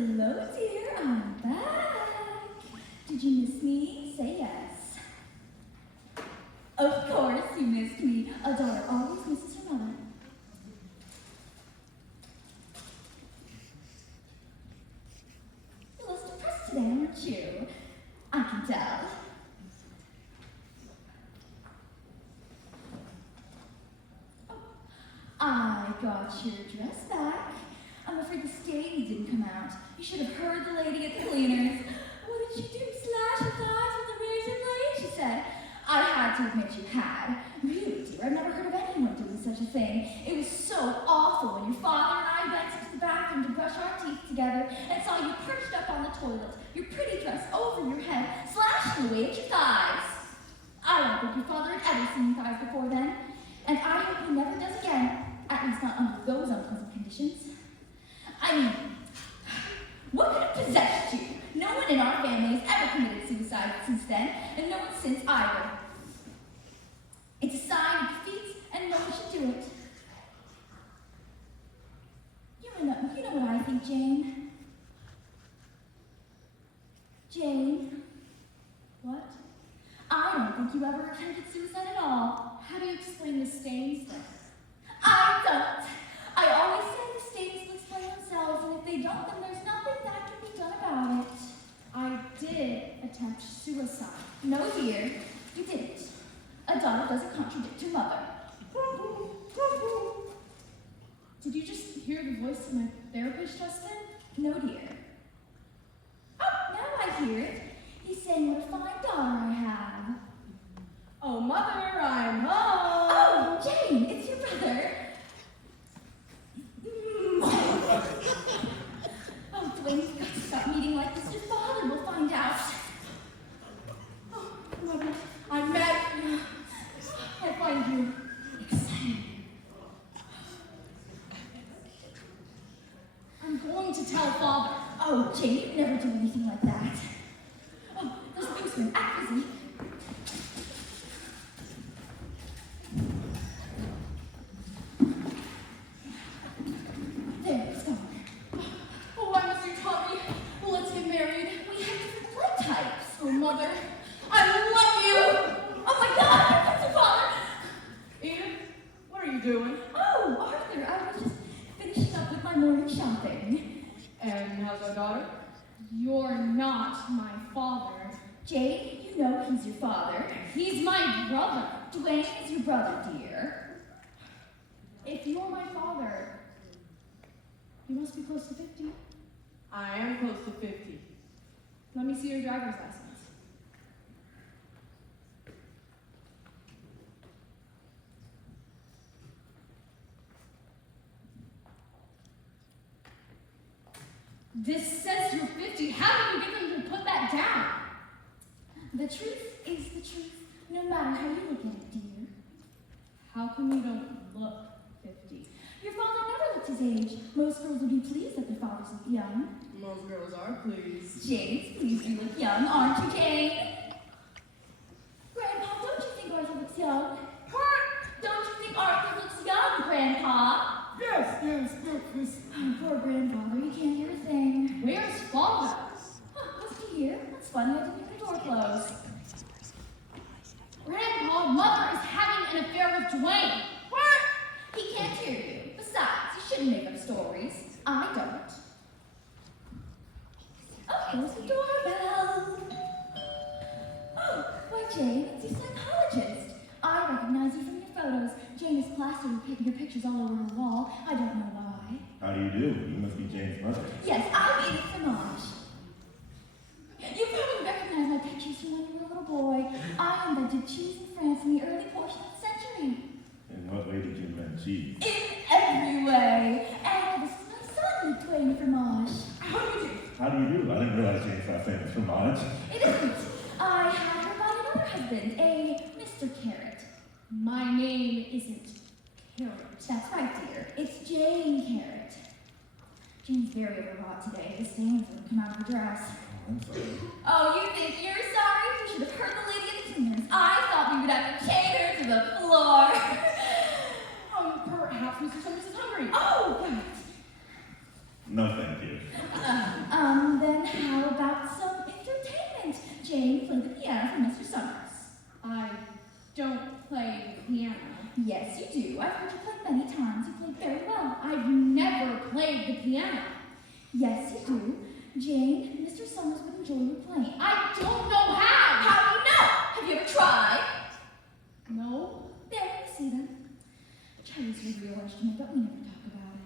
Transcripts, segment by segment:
Hello, dear. I'm back. Did you miss me? Say yes. Of course you missed me. A daughter always misses her mother. You're less depressed today, aren't you? I can tell. Oh, I got your dress back. I'm afraid the stains didn't come out. You should have heard the lady at the cleaners. What did she do? Slash your thighs with a razor blade? She said. I had to admit you had. Really, dear, I've never heard of anyone doing such a thing. It was so awful when your father and I went into the bathroom to brush our teeth together and saw you perched up on the toilet, your pretty dress over your head, slashing away at your thighs. I don't think your father had ever seen thighs before then, and I hope he never does again, at least not under those unpleasant conditions. I mean, what could have possessed you? No one in our family has ever committed suicide since then, and no one since either. It's a sign of defeat, and no one should do it. You know what I think, Jane? Jane? What? I don't think you ever attempted suicide at all. How do you explain the stains, then? I don't. I always say the stains will explain themselves, and if they don't, then there's nothing that can be done about it. I did attempt suicide. No, dear, you didn't. A daughter doesn't contradict her mother. Did you just hear the voice of my therapist just then? No, dear. Oh, now I hear it. He's saying what a fine daughter I have. Oh, Mother, I'm home. Oh, Jane, it's your brother. Oh, Dwayne, you've got to stop meeting like this. Your father will find out. Oh, Mother, I'm mad. I find you exciting. I'm going to tell Father. Oh, Jane, you'd never do anything like that. Oh, there's a postman. Act busy. There, it's gone. Oh, why must you taught me? Well, let's get married. We have different blood types. Oh, Mother, I love you. Oh my God, that's your father. Edith, what are you doing? Oh, Arthur, I was just finishing up with my morning shopping. And how's our daughter? You're not my father. Jane, you know he's your father. He's my brother. Dwayne is your brother, dear. If you're my father, you must be close to 50. I am close to 50. Let me see your driver's license. This says you're 50. How do you get them to put that down? The truth is the truth, no matter how you look at it, dear. How come you don't look 50? Your father never looked his age. Most girls would be pleased that their fathers look young. Most girls are pleased. Jane's pleased you look young, aren't you, Jane? Grandpa, don't you think Arthur looks young? Don't you think Arthur looks young, Grandpa? Yes, breakfast. Oh, poor grandfather, he can't hear a thing. Where's Father? Huh, wasn't he here? That's funny, I didn't hear the door close. Grandpa, Mother is having an affair with Dwayne. What? He can't hear you. Besides, you shouldn't make up stories. I don't. Oh, there's the doorbell. Oh, why, Jane, it's your psychologist. I recognize you from your photos. Jane has plastered your pictures all over her wall. I don't know why. How do you do? You must be Jane's mother. Yes, I'm Edith Fromage. You probably recognize my pictures from when you were a little boy. I invented cheese in France in the early portion of the century. In what way did you invent cheese? In every way. And this is my son, Dwayne Fromage. How do you do? I didn't realize Jane's last name was Fromage. It isn't. I had her by another husband, a Mr. Carrot. My name isn't Carrot. That's right, dear. It's Jane Carrot. Jane's very overwrought today. The stains wouldn't come out of her dress. I'm sorry. Oh, you think you're sorry? You should have heard the lady at the cleaners. I thought we would have to chain her to the floor. Perhaps Mr. Summers is hungry. Oh, right. No, thank you. Then how about some entertainment? Jane, play the piano for Mr. Summers. I don't play the piano. Yes, you do. I've heard you play many times. You play very well. I've never played the piano. Yes, you do. Jane, Mr. Summers would enjoy your playing. I don't know how. How do you know? Have you ever tried? No. There, you see them. Cello's a real instrument, but we never talk about it.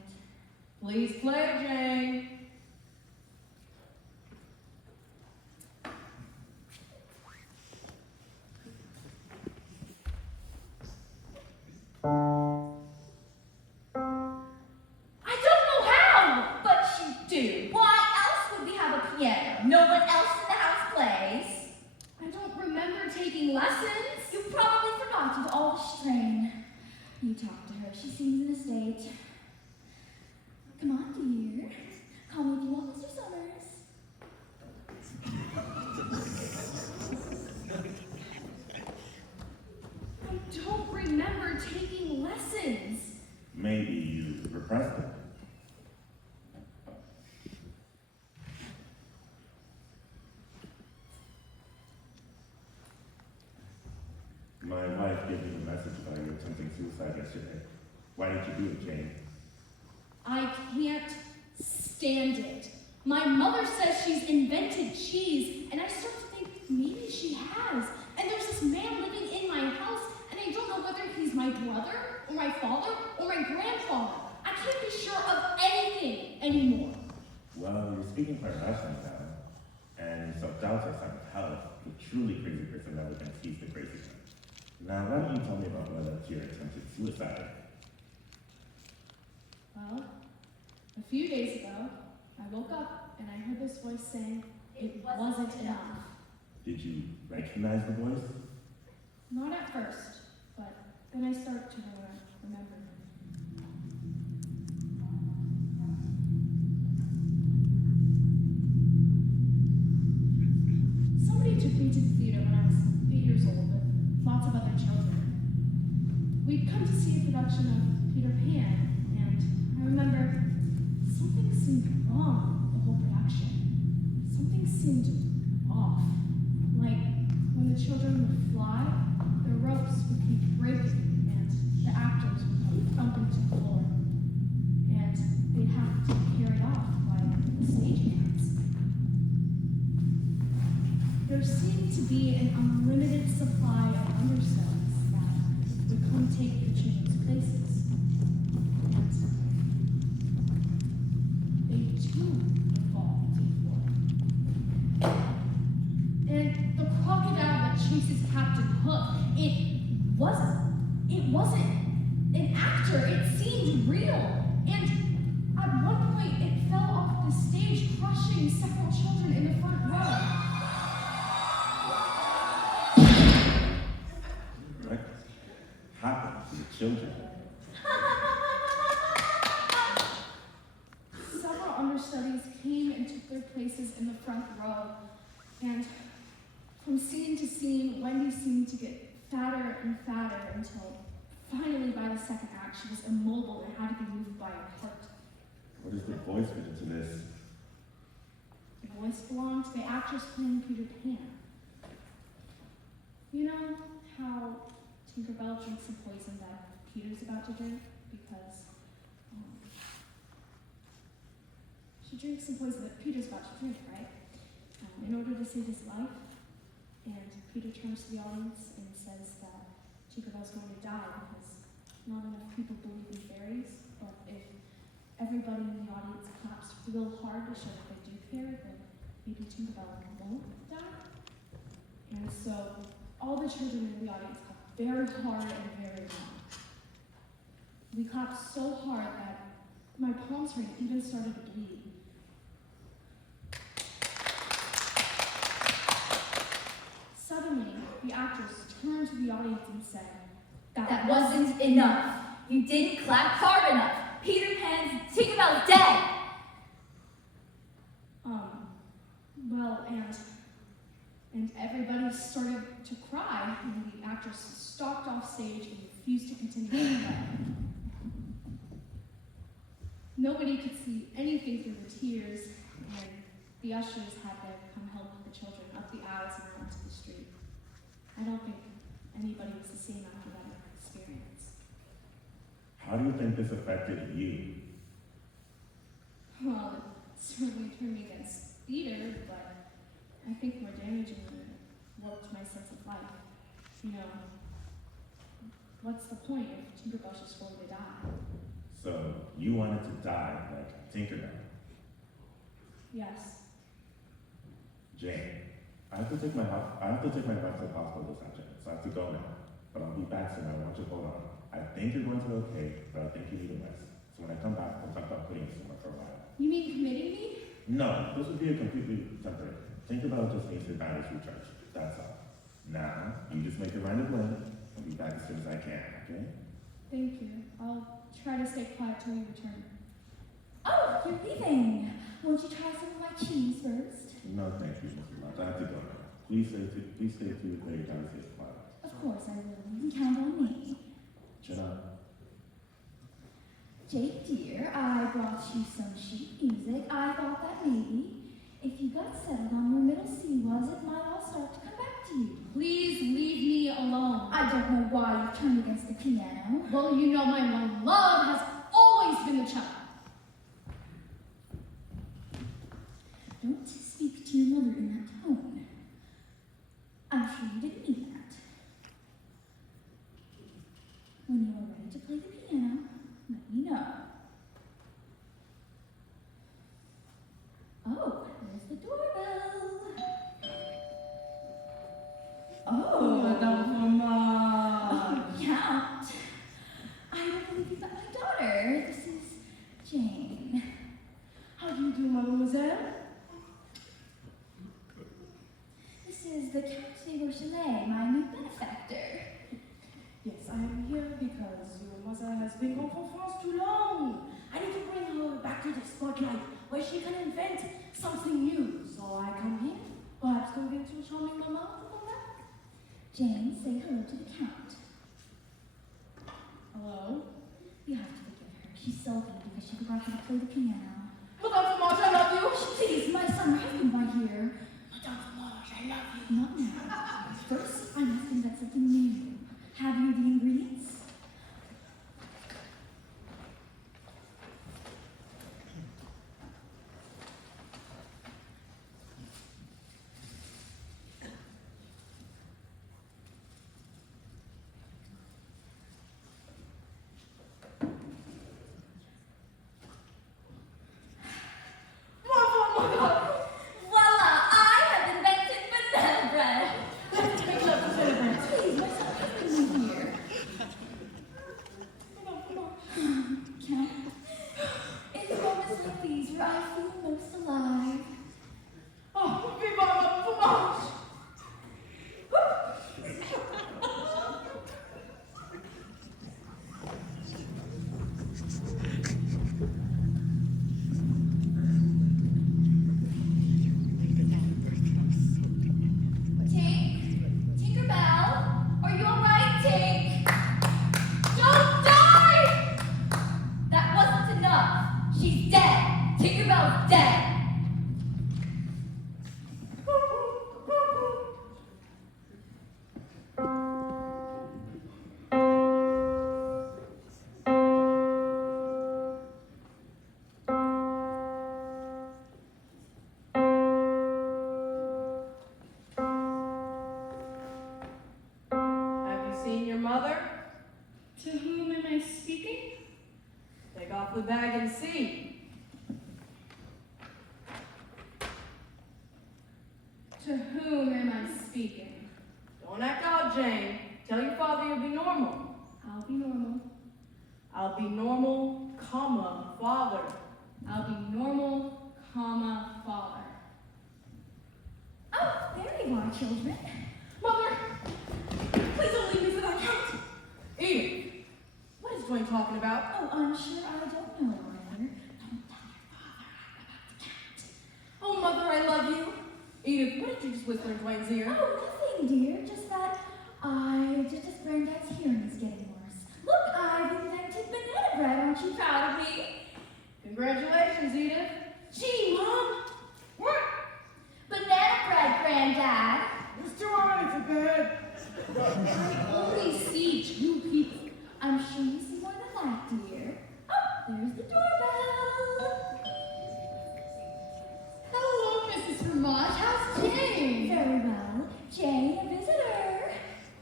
Please play, Jane. I don't know how! But you do. Why else would we have a piano? No one else in the house plays. I don't remember taking lessons. You probably forgot with all the strain. You talk to her. She seems in a state. Come on, dear. Call me if you want, Mr. Summers. I don't remember taking lessons. Maybe you repressed it. My wife gave me a message about you attempting suicide yesterday. Why did you do it, Jane? I can't stand it. My mother says she's invented cheese, and I start to think maybe she has. And there's this man living in my house, and I don't know whether he's my brother, or my father, or my grandfather. I can't be sure of anything anymore. Well, you're speaking quite rationally now, and self-doubts are a sign of health. The truly crazy person never thinks he's the crazy one. Now, why don't you tell me about what led to your attempted suicide? Well, a few days ago, I woke up and I heard this voice saying it wasn't enough. Did you recognize the voice? Not at first, but then I start to remember. Somebody took me to the theater when I was 8 years old with lots of other children. We'd come to see a production of Peter Pan, and I remember something seemed wrong with the whole production. Something seemed off. Like when the children would fly, their ropes would keep breaking, and the actors would come thumping to the floor. And they'd have to be carried off by the stagehands. There seemed to be an unlimited supply of understudies that would come take the children's places. And they too would fall to the floor. And the crocodile that chases Captain Hook, it wasn't an actor, it seemed real. And at one point it fell off the stage, crushing several children in the front row. What happened to the children? Several understudies came and took their places in the front row, and from scene to scene, Wendy seemed to get fatter and fatter until finally by the second act she was immobile and had to be moved by a cart. What does the voice fit into this? The voice belonged to the actress playing Peter Pan. You know how Tinkerbell drinks the poison that Peter's about to drink? Because she drinks some poison that Peter's about to drink, right? In order to save his life. And Peter turns to the audience and says that Tinkerbell's going to die because not enough people believe in fairies, but if everybody in the audience claps real hard to show that they do care, then maybe Tinkerbell won't die. And so all the children in the audience clapped very hard and very loud. We clapped so hard that my palms ring even started to bleed. Suddenly, the actress turned to the audience and said, That wasn't enough. You didn't clap hard enough. Peter Pan's Tinkerbell's dead. Well, and everybody started to cry, and the actress stalked off stage and refused to continue the play. Nobody could see anything through the tears, and the ushers had to come help the children up the aisles and out to the street. I don't think anybody was the same after that experience. How do you think this affected you? Well, it certainly turned me against theater, but I think more damaging than it warped my sense of life. You know, what's the point if Tinkerbell's just going to die? So, you wanted to die like Tinkerbell. Yes. Jane, I have to take my wife to the hospital this afternoon, so I have to go now. But I'll be back soon. I want you to hold on. I think you're going to be okay, but I think you need a rest. So when I come back, we'll talk about putting you somewhere for a while. You mean committing me? No, this would be a completely temporary. Tinkerbell just needs her batteries recharged. That's all. Now, you just make your mind up when. I'll be back as soon as I can, okay? Thank you. I'll try to stay quiet till you return. Oh, you're leaving. Won't you try some of my cheese first? No, thank you, Mrs. Lodge. I have to go now. Please stay to where your daughter stays quiet. Of course I will. You can count on me. Shut up. Jake, dear, I brought you some sheet music. I thought that maybe, if you got settled on where middle C was, it might all start to come back to you. Please leave me alone. I don't know why you turned against the piano. Well, you know my one love has always been the cello. Don't speak to your mother in that tone. I'm sure you didn't mean that. When you are ready to play the piano, let me know. Oh, there's the doorbell. Oh, Count. I don't believe you met my daughter. This is Jane. How do you do, mademoiselle? This is the Count de Rochelet, my new benefactor. Yes, I am here because your mother has been gone from France too long. I need to bring her back to the spotlight where she can invent something new. So I come here, perhaps convince your charming mama to come back. Jane, say hello to the Count. Hello? You have to forgive her. She's sulking because she forgot how to play the piano. Madame Fromage, I love you. Please, my son, husband, right here. Madame Fromage, I love you. Not now. First, I must invent something new. Have you the ingredients? Voila! I have invented banana bread. Let's make love to celebrate. Please, my son, husband, me here. Count. In moments like these where I feel most alive. Oh, viva Madame Fromage. Tinkerbell, are you alright, Tink? Don't die! That wasn't enough. She's dead. Tinkerbell's dead. Have you seen your mother? To whom am I speaking? Take off the bag and see. To whom am I speaking? Don't act odd, Jane. Tell your father you'll be normal. I'll be normal. I'll be normal, comma, father. I'll be normal, comma, father. Oh, there you are, children. Mother! Please don't leave me for that count. Edith! What is Dwayne talking about? Oh, I'm sure I don't know, Mother. Don't tell your father I'm about to count. Oh, Mother, I love you. Edith, what did you just whisper in Dwayne's ear? Oh, nothing, dear. Just that just as Granddad's hearing is getting worse. Look, I've invented banana bread. Aren't you proud of me? Congratulations, Edith. Gee, Mom! What? Banana bread, Granddad. It's too early for bed. I only see 2 people. I'm sure you see more than that, dear. Oh, there's the doorbell. Hello, Mrs. Vermont. How's Jane? Very well. Jane, a visitor.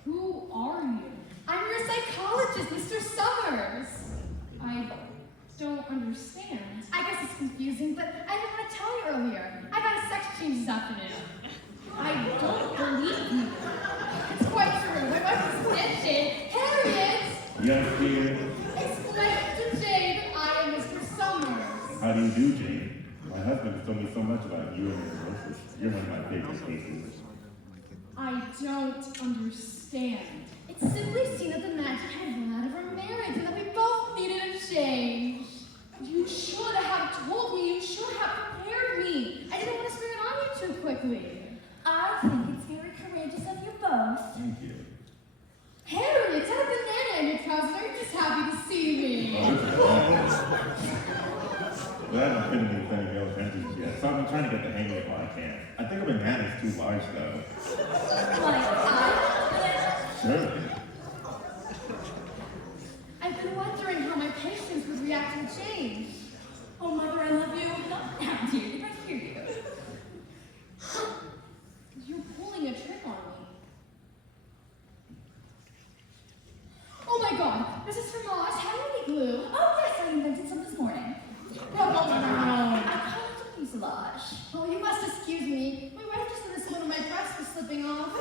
Who are you? I'm your psychologist, Mr. Summers. I don't understand. I guess it's confusing, but I didn't want to tell you earlier. I got a sex change this afternoon. I don't believe you. It's quite true. My wife is snitching. Harriet! Yes, dear. Explain to Jane that I am Mr. Summers. How do you do, Jane? My husband has told me so much about you and your neurosis. You're one of my favorite cases. I don't understand. It's simply seen that the magic had run out of our marriage and that we both needed a change. You should have told me. You should have prepared me. I didn't want to spring it on you too quickly. I think it's very courageous of you both. Thank you. Harry, it's not a banana in your trousers. Are you just happy to see me? Oh, this is awful. Glad I couldn't be playing real attention yet, so I've been trying to get the hang of it while I can. I think a banana is too large, though. Surely. I've been wondering how my patients would react to a change. Oh, Mother, I love you. Not now, dear. Did I hear you? You're pulling a trick on me. Oh my god, Mrs. Fromage, how do you glue? Oh, yes, I invented some this morning. No. I call it fuselage. Oh, you must excuse me. My wife just noticed one of my breasts was slipping off.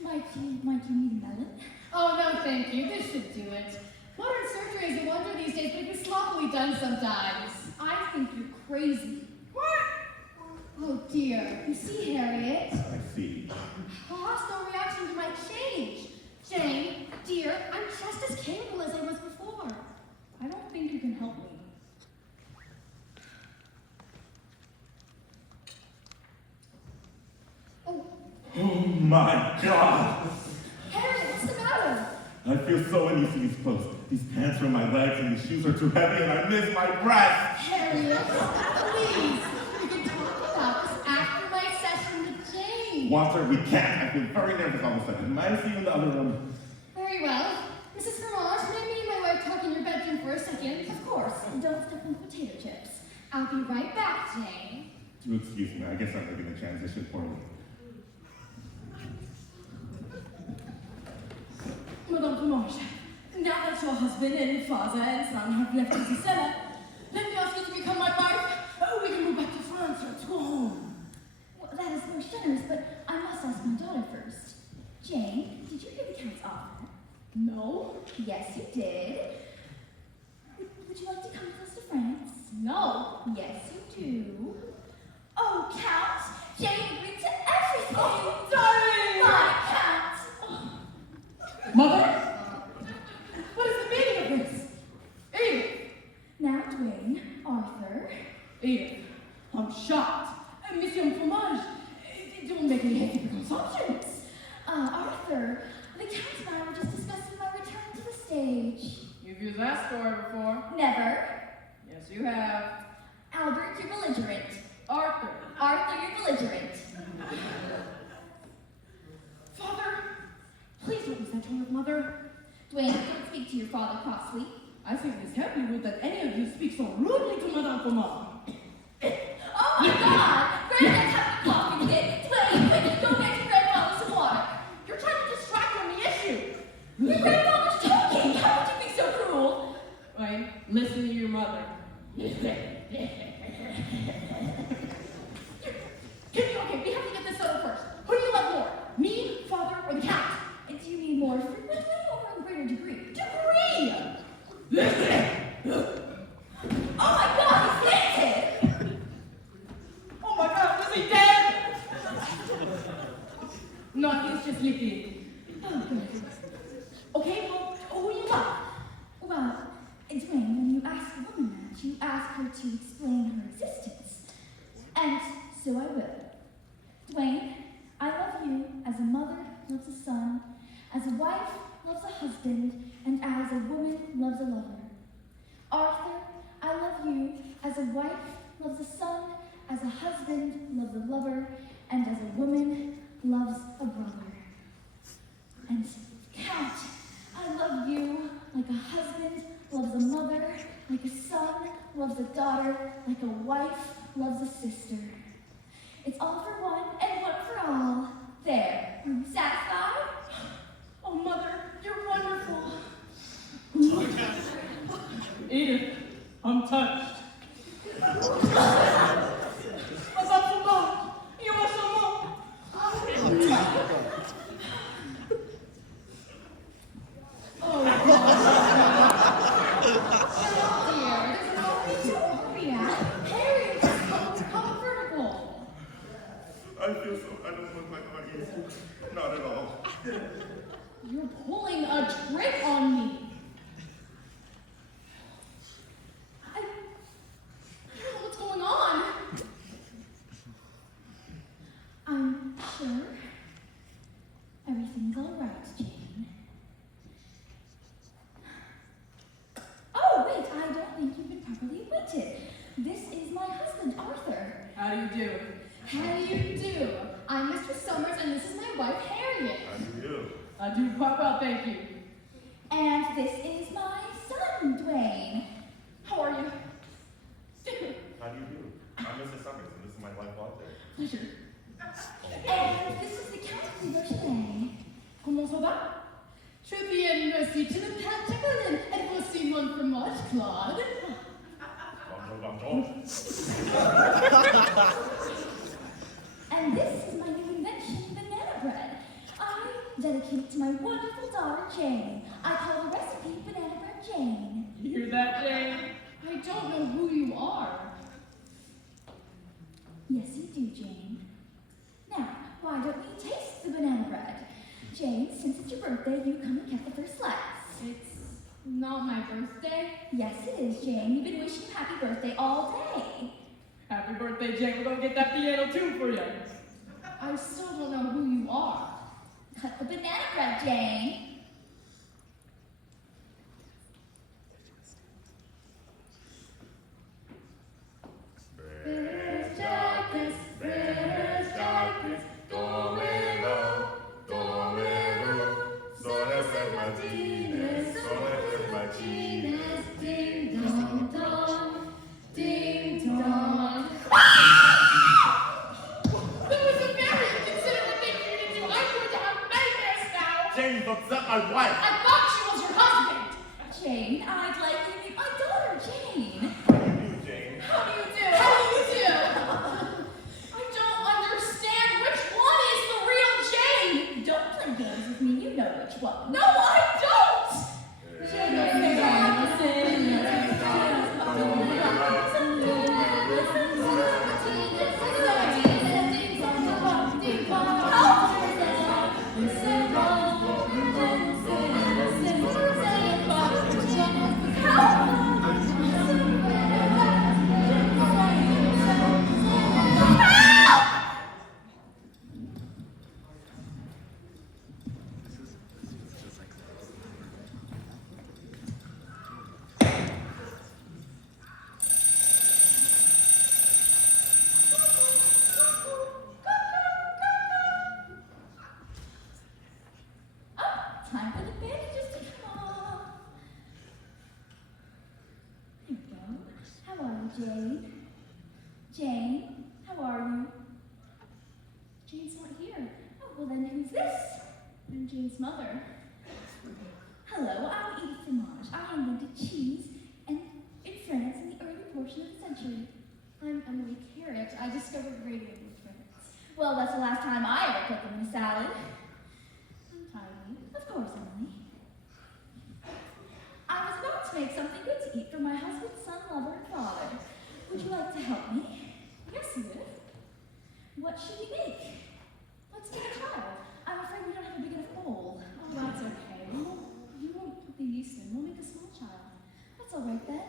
Might you need a melon? Oh, no, thank you. This should do it. Modern surgery is a wonder these days, but it can be sloppily done sometimes. I think you're crazy. What? Oh, dear. You see, Harriet? I see. A hostile reaction to my change. Jane, dear, I'm just as capable as I was before. I don't think you can help me. Oh, Oh my God! Harriet, what's the matter? I feel so uneasy in these clothes. These pants are on my legs and these shoes are too heavy and I miss my breath! Harriet, please. We can talk about this after my session with Jane. Walter, we can't. I feel very nervous all of a sudden. Might I see you in the other room? Very well. Mrs. Fromage, may I and my wife talk in your bedroom for a second? Of course. And don't step on potato chips. I'll be right back, Jane. Do excuse me. I guess I'm making the transition poorly. Madame Fromage, now that your husband and father and son have left the cellar, let me ask you to become my wife. We can move back to France. Let's go home. Well, that is most generous, but I must ask my daughter first. Jane, did you hear the Count's offer? No? Yes, you did. Would you like to come with us to France? No. Yes, you do. Oh, Count! Jane agreed to everything! Oh, darling! My Count! Mother? What is the meaning of this? Edith! Now, Dwayne, Arthur. Edith, I'm shocked. Monsieur Fromage, don't make any heavy consumptions. Arthur, the Count and I were just discussing my return to the stage. You've used that story before. Never. Yes, you have. Albert, you're belligerent. Arthur. Arthur, you're belligerent. Father, please don't use that tone of mother. Dwayne, don't speak to your father crossly. I think it's happy with that any of you speak so rudely to Madame Fromage. Oh my God! Granddad's having a coughing fit. Dwayne, quick, go get your grandfather some water. You're trying to distract from the issue. Your grandfather's talking. How could you be so cruel? Right? Listen to your mother. Okay, we have to get this settled first. Who do you love more? Me, father, or the Count? And do you mean more frequently or in greater degree? Degree! Oh my God, he's fainted! Oh my God, was he dead? No, he's just sleeping. Oh, good. Okay, well, who you love? Well, Dwayne, when you ask a woman that, you ask her to explain her existence. And so I will. Dwayne, I love you as a mother loves a son, as a wife loves a a husband, and as a woman loves a lover. Arthur, I love you as a wife loves a son, as a husband loves a lover, and as a woman loves a brother. And Count, I love you like a husband loves a mother, like a son loves a daughter, like a wife loves a sister. It's all for one and one for all. There, are you satisfied? Oh, Mother, you're wonderful. Edith, I'm touched. Oh, God. Dear, there's nothing to worry at. Harry is just comfortable. I don't look like my ears. Not at all. You're pulling a trick on me. I don't know what's going on. I'm sure everything's all right, Jane. Oh, wait, I don't think you've been properly acquainted. This is my husband, Arthur. How do you do? How do you do? I'm Mr. Summers, and this is my wife, Harriet. How do you? I do quite well, thank you. And this is my son, Dwayne. How are you? How do you do? I'm Mr. Summers, and this is my wife, Walter. Pleasure. And this is the Count de Rochelle. Comment ça va? Très bien, merci. To the Pentagon, and voici mon fromage, Claude. And this is my new invention, banana bread. I dedicate it to my wonderful daughter, Jane. I call the recipe Banana Bread Jane. You hear that, Jane? I don't know who you are. Yes, you do, Jane. Now, why don't we taste the banana bread? Jane, since it's your birthday, you come and get the first slice. It's not my birthday. Yes, it is, Jane. You've been wishing you happy birthday all day. Happy birthday, Jane. We're gonna get that piano tune for you. I still don't know who you are. Cut the banana bread, Jane. Bitter darkness, Dorero, Sola San Martinez, ding dong dong, ding dong. That was a very inconsiderate thing for you to do. I'm going to have nightmares now. Jane, but that's my wife. I thought she was your husband. Jane, I'd like you to meet my daughter, Jane. How do you do, Jane? How do you do? How do you do? I don't understand. Which one is the real Jane? Don't play games with me, you know which one. No, I don't. Time for the bandages to come off. There we go. How are you, Jane? Jane, how are you? Jane's not here. Oh, well then who's this? I'm Jane's mother. Hello, I'm Edith Fromage. I invented cheese in France in the early portion of the century. I'm Emily Carrot. I discovered radio with France. Well, that's the last time I ever put them in a salad. Entirely. Of course, Emily. I was about to make something good to eat for my husband, son, lover, and father. Would you like to help me? Yes, Edith. What should we make? Let's get a child. I'm afraid we don't have a big enough bowl. Oh, that's okay. You won't put the yeast in. We'll make a small child. That's all right then.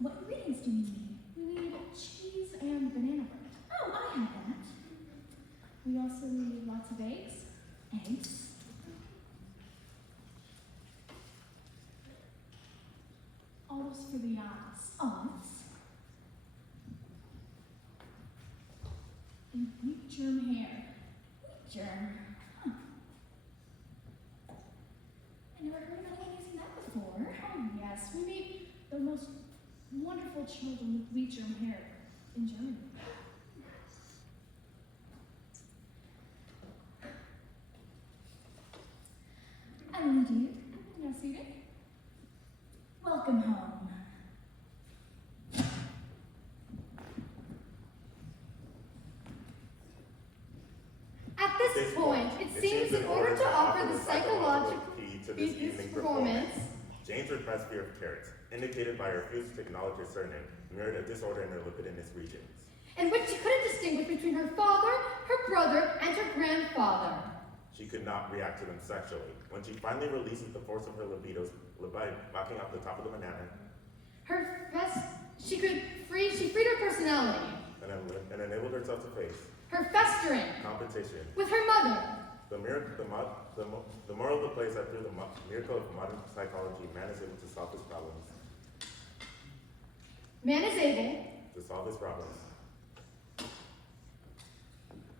What ingredients do we need? We need cheese and banana bread. Oh, I have that. We also need lots of eggs. Eggs. for the eyes. Eyes. And wheat germ hair. Germ. Huh. I never heard of anyone using that before. Oh yes, we meet the most wonderful children with wheat germ hair in Germany. I'm Lydia. Yes, Edith? Welcome home. At this point, it seems in order to offer the psychological key to this evening's performance, Jane's request fear of carrots, indicated by her refusal to acknowledge her surname, mirrored a disorder in her lipidinous regions. in which she couldn't distinguish between her father, her brother, and her grandfather. She could not react to them sexually. When she finally releases the force of her libidos by knocking off the top of the banana, She freed her personality, and enabled herself to face her festering competition. with her mother. The moral of the play is that through the miracle of modern psychology, man is able to solve his problems. Man is able To solve his problems.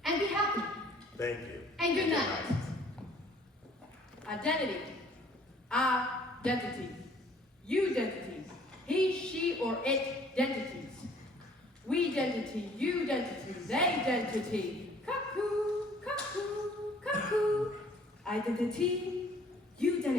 and be happy. Thank you. And good night. Identity. Identity. You identity. He, she, or it identities. We identity. You identity. They identity. Cuckoo, cuckoo, cuckoo. Identity. You identity.